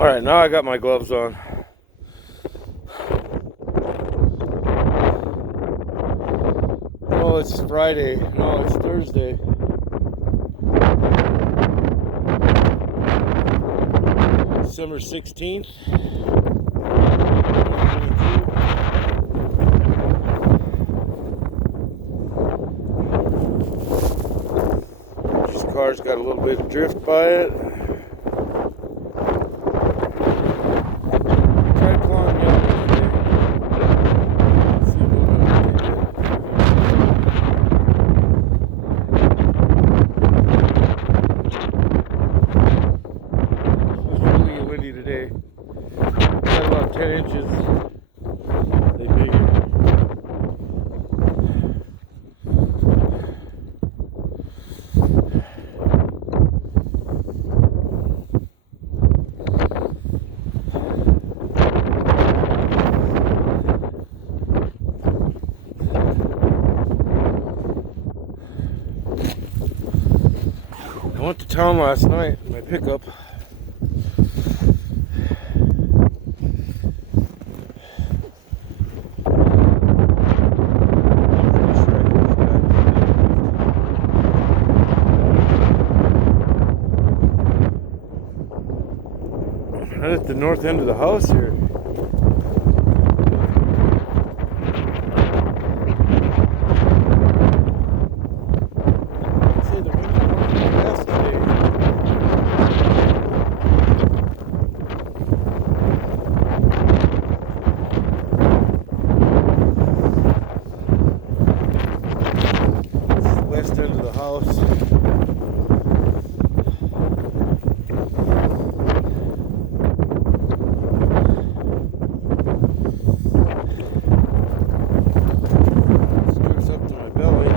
Alright, now I got my gloves on. Oh, it's Friday. No, it's Thursday. December 16th. This car's got a little bit of drift by it. Tried clawing the other today. Let's see what It's really windy today. Got about 10 inches. They made it. I went to town last night in my pickup. Right at the north end of the house here. I'd say the wind's blowing the west today. This is the west end of the house. Screws up to my belly.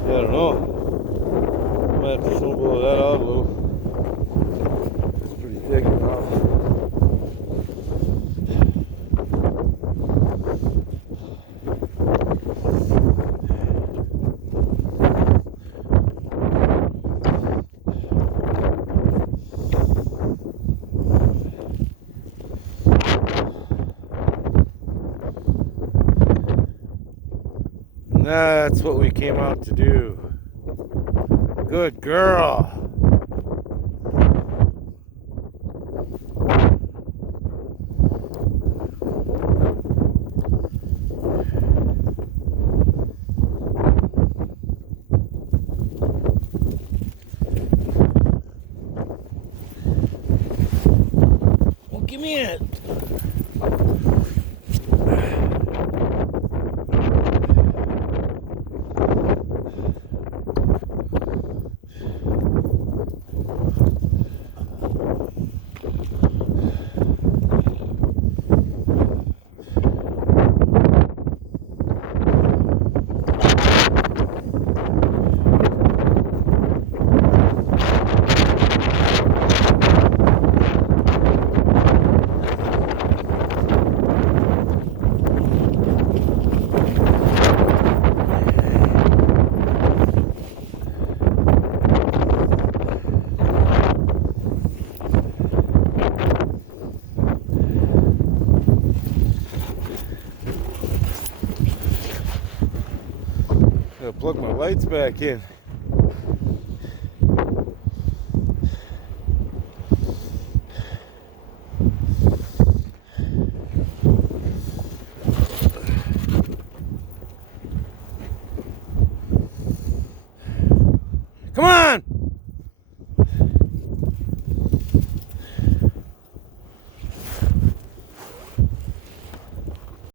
I don't know. Might have to snowball that out a little. It's pretty thick now. That's what we came out to do. Good girl. Well, give me it. Gotta plug my lights back in.